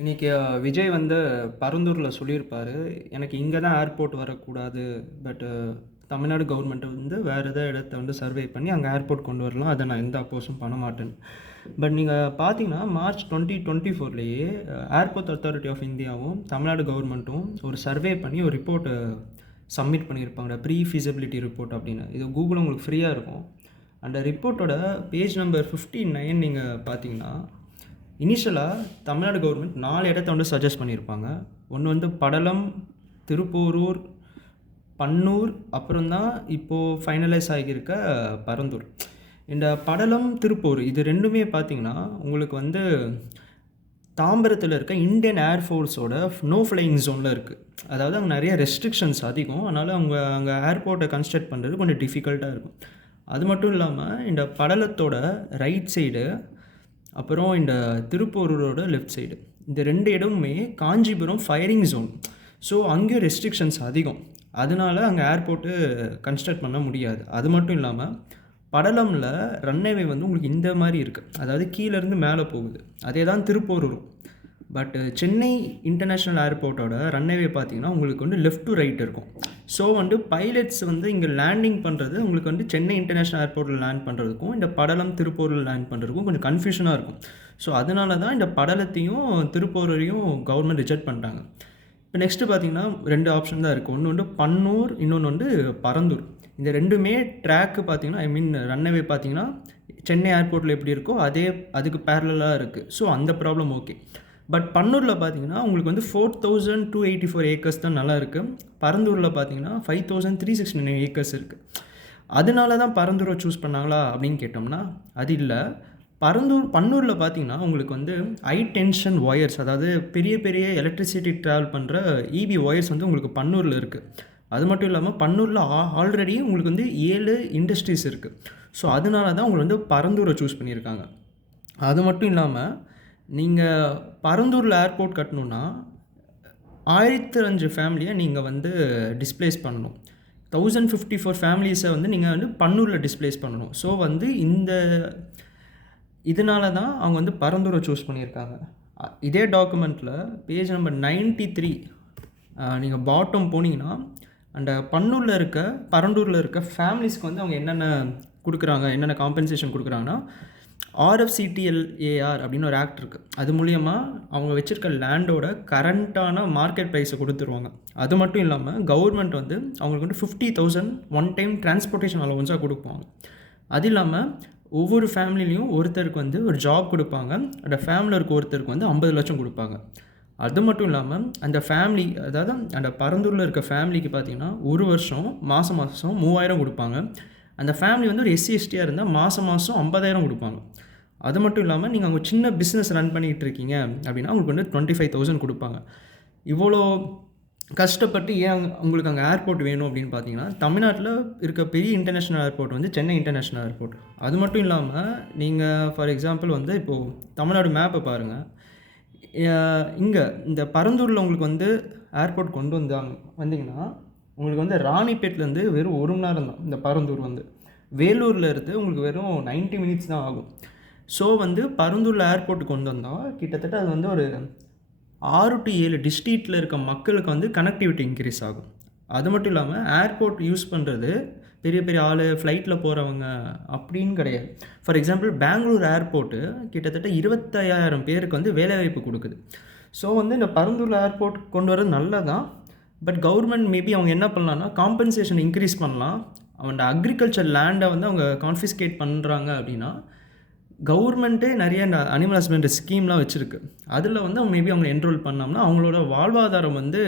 இன்னைக்கு விஜய் வந்து பரந்தூரில் சொல்லியிருப்பாரு, எனக்கு இங்கே தான் ஏர்போர்ட் வரக்கூடாது. பட் தமிழ்நாடு கவர்மெண்ட் வந்து வேறு எதாவது இடத்த வந்து சர்வே பண்ணி அங்கே ஏர்போர்ட் கொண்டு வரலாம். அதை நான் எந்த அப்போஸும் பண்ண மாட்டேன். பட் நீங்கள் பார்த்தீங்கன்னா மார்ச் 2024லேயே ஏர்போர்ட் அத்தாரிட்டி ஆஃப் இந்தியாவும் தமிழ்நாடு கவர்மெண்ட்டும் ஒரு சர்வே பண்ணி ஒரு ரிப்போர்ட்டை சப்மிட் பண்ணியிருப்பாங்க, ப்ரீ ஃபீஸபிலிட்டி ரிப்போர்ட் அப்படின்னு. இது கூகுளில் உங்களுக்கு ஃப்ரீயாக இருக்கும். அந்த ரிப்போர்ட்டோட பேஜ் நம்பர் 59 நீங்கள் பார்த்தீங்கன்னா, இனிஷியலாக தமிழ்நாடு கவர்மெண்ட் 4 இடத்த வந்து சஜஸ்ட் பண்ணியிருப்பாங்க. ஒன்று வந்து படலம், திருப்போரூர், பன்னூர், அப்புறம் தான் இப்போது ஃபைனலைஸ் ஆகியிருக்க பரந்தூர். இந்த படலம், திருப்பூர் இது ரெண்டுமே பார்த்தீங்கன்னா உங்களுக்கு வந்து தாம்பரத்தில் இருக்க இந்தியன் ஏர்ஃபோர்ஸோட நோ ஃப்ளையிங் ஜோனில் இருக்குது. அதாவது அங்கே நிறைய ரெஸ்ட்ரிக்ஷன்ஸ் அதிகம். அதனால் அவங்க அங்கே ஏர்போர்ட்டை கன்ஸ்ட்ரக்ட் பண்ணுறது கொஞ்சம் டிஃபிகல்ட்டாக இருக்கும். அது மட்டும் இல்லாமல் இந்த படலத்தோட ரைட் சைடு, அப்புறம் இந்த திருப்பூரோட லெஃப்ட் சைடு, இந்த 2 இடமுமே காஞ்சிபுரம் ஃபயரிங் ஜோன். ஸோ அங்கேயும் ரெஸ்ட்ரிக்ஷன்ஸ் அதிகம். அதனால அங்கே ஏர்போர்ட்டு கன்ஸ்ட்ரக்ட் பண்ண முடியாது. அது மட்டும் இல்லாமல் படலமில் ரன்வே வந்து உங்களுக்கு இந்த மாதிரி இருக்குது, அதாவது கீழேருந்து மேலே போகுது. அதே தான் திருப்பூரும். பட் சென்னை இன்டர்நேஷ்னல் ஏர்போர்ட்டோட ரன்வே பார்த்தீங்கன்னா உங்களுக்கு வந்து லெஃப்ட் டு ரைட் இருக்கும். ஸோ வந்து பைலட்ஸ் வந்து இங்கே லேண்டிங் பண்ணுறது உங்களுக்கு வந்து சென்னை இன்டர்நேஷ்னல் ஏர்போர்ட்டில் லேண்ட் பண்ணுறதுக்கும் இந்த படலம் திருப்பூரில் லேண்ட் பண்ணுறதுக்கும் கொஞ்சம் கன்ஃபியூஷனாக இருக்கும். ஸோ அதனால தான் இந்த படலத்தையும் திருப்பூரையும் கவர்மெண்ட் ரிஜெக்ட் பண்ணிட்டாங்க. இப்போ நெக்ஸ்ட்டு பார்த்தீங்கன்னா 2 ஆப்ஷன் தான் இருக்குது. ஒன்று வந்து பன்னூர், இன்னொன்று வந்து பரந்தூர். இந்த ரெண்டுமே ட்ராக்கு பார்த்தீங்கன்னா, ரன்வே பார்த்தீங்கன்னா சென்னை ஏர்போர்ட்டில் எப்படி இருக்கோ அதுக்கு பேரலாக இருக்குது. ஸோ அந்த ப்ராப்ளம் ஓகே. பட் பன்னூரில் பார்த்தீங்கன்னா உங்களுக்கு வந்து 4284 ஏக்கர்ஸ் தான் நல்லா இருக்குது. பரந்தூரில் பார்த்தீங்கன்னா 5369 ஏக்கர்ஸ் இருக்குது. அதனால தான் பரந்தூரை சூஸ் பண்ணாங்களா அப்படின்னு கேட்டோம்னா அது இல்லை. பன்னூரில் பார்த்தீங்கன்னா உங்களுக்கு வந்து ஹை டென்ஷன் ஒயர்ஸ், அதாவது பெரிய பெரிய எலக்ட்ரிசிட்டி ட்ராவல் பண்ணுற இபி ஒயர்ஸ் வந்து உங்களுக்கு பன்னூரில் இருக்குது. அது மட்டும் இல்லாமல் பன்னூரில் ஆல்ரெடி உங்களுக்கு வந்து 7 இண்டஸ்ட்ரீஸ் இருக்குது. ஸோ அதனால தான் உங்களுக்கு வந்து பரந்தூரை சூஸ் பண்ணியிருக்காங்க. அது மட்டும் இல்லாமல் நீங்கள் பரந்தூரில் ஏர்போர்ட் கட்டணுன்னா 1005 ஃபேமிலியை நீங்கள் வந்து டிஸ்ப்ளேஸ் பண்ணணும். 1054 ஃபேமிலிஸை வந்து நீங்கள் வந்து பன்னூரில் டிஸ்ப்ளேஸ் பண்ணணும். ஸோ வந்து இதனால தான் அவங்க வந்து பரந்தூரை சூஸ் பண்ணியிருக்காங்க. இதே டாக்குமெண்ட்டில் பேஜ் நம்பர் 93 நீங்கள் பாட்டம் போனீங்கன்னா அந்த பரந்தூரில் இருக்க ஃபேமிலிஸ்க்கு வந்து அவங்க என்னென்ன கொடுக்குறாங்க, என்னென்ன காம்பன்சேஷன் கொடுக்குறாங்கன்னா, RFCTLAR அப்படின்னு ஒரு ஆக்ட் இருக்குது. அது மூலியமாக அவங்க வச்சுருக்க லேண்டோட கரண்ட்டான மார்க்கெட் ப்ரைஸை கொடுத்துருவாங்க. அது மட்டும் இல்லாமல் கவர்மெண்ட் வந்து அவங்களுக்கு வந்து 50,000 ஒன் டைம் டிரான்ஸ்போர்ட்டேஷன் அலவன்ஸாக கொடுப்பாங்க. அது இல்லாமல் ஒவ்வொரு ஃபேமிலிலையும் ஒருத்தருக்கு வந்து ஒரு ஜாப் கொடுப்பாங்க. அந்த ஃபேமிலியில் இருக்க ஒருத்தருக்கு வந்து 50 லட்சம் கொடுப்பாங்க. அது மட்டும் இல்லாமல் அந்த ஃபேமிலி, அதாவது அந்த பரந்தூரில் இருக்க ஃபேமிலிக்கு பார்த்தீங்கன்னா ஒரு வருஷம் மாதம் 3000 கொடுப்பாங்க. அந்த ஃபேமிலி வந்து ஒரு SC/STயாக இருந்தால் மாதம் 50,000 கொடுப்பாங்க. அது மட்டும் இல்லாமல் நீங்கள் அங்கே சின்ன பிஸ்னஸ் ரன் பண்ணிகிட்டு இருக்கீங்க அப்படின்னா உங்களுக்கு வந்து 25,000 கொடுப்பாங்க. இவ்வளோ கஷ்டப்பட்டு ஏன் உங்களுக்கு அங்கே ஏர்போர்ட் வேணும் அப்படின்னு பார்த்தீங்கன்னா, தமிழ்நாட்டில் இருக்க பெரிய இன்டர்நேஷ்னல் ஏர்போர்ட் வந்து சென்னை இன்டர்நேஷ்னல் ஏர்போர்ட். அது மட்டும் இல்லாமல் நீங்கள் ஃபார் எக்ஸாம்பிள் வந்து இப்போது தமிழ்நாடு மேப்பை பாருங்கள். இங்கே இந்த பரந்தூரில் உங்களுக்கு வந்து ஏர்போர்ட் கொண்டு வந்தீங்கன்னா உங்களுக்கு வந்து ராணிப்பேட்லேருந்து வெறும் 1 மணி நேரம் தான் இந்த பரந்தூர் வந்து. வேலூரில் இருந்து உங்களுக்கு வெறும் 90 மினிட்ஸ் தான் ஆகும். ஸோ வந்து பரந்தூரில் ஏர்போர்ட் கொண்டு வந்தால் கிட்டத்தட்ட அது வந்து ஒரு 6 to 7 டிஸ்ட்ரிக்டில் இருக்க மக்களுக்கு வந்து கனெக்டிவிட்டி இன்க்ரீஸ் ஆகும். அது மட்டும் இல்லாமல் ஏர்போர்ட் யூஸ் பண்ணுறது பெரிய பெரிய ஆள் ஃப்ளைட்டில் போகிறவங்க அப்படின்னு கிடையாது. ஃபார் எக்ஸாம்பிள் பெங்களூர் ஏர்போர்ட்டு கிட்டத்தட்ட 25,000 பேருக்கு வந்து வேலைவாய்ப்பு கொடுக்குது. ஸோ வந்து இந்த பரந்தூர் ஏர்போர்ட் கொண்டு வரது நல்லதான். பட் கவர்மெண்ட் மேபி அவங்க என்ன பண்ணலான்னா காம்பன்சேஷன் இன்க்ரீஸ் பண்ணலாம். அவனோட அக்ரிகல்ச்சர் லேண்டை வந்து அவங்க கான்ஃபிஸ்கேட் பண்ணுறாங்க அப்படின்னா கவர்மெண்ட்டே நிறைய இந்த அனிமல் ஹஸ்பண்ட்ரி ஸ்கீம்லாம் வச்சுருக்கு. அதில் வந்து அவங்க மேபி அவங்க என்ரோல் பண்ணோம்னா அவங்களோட வாழ்வாதாரம் வந்து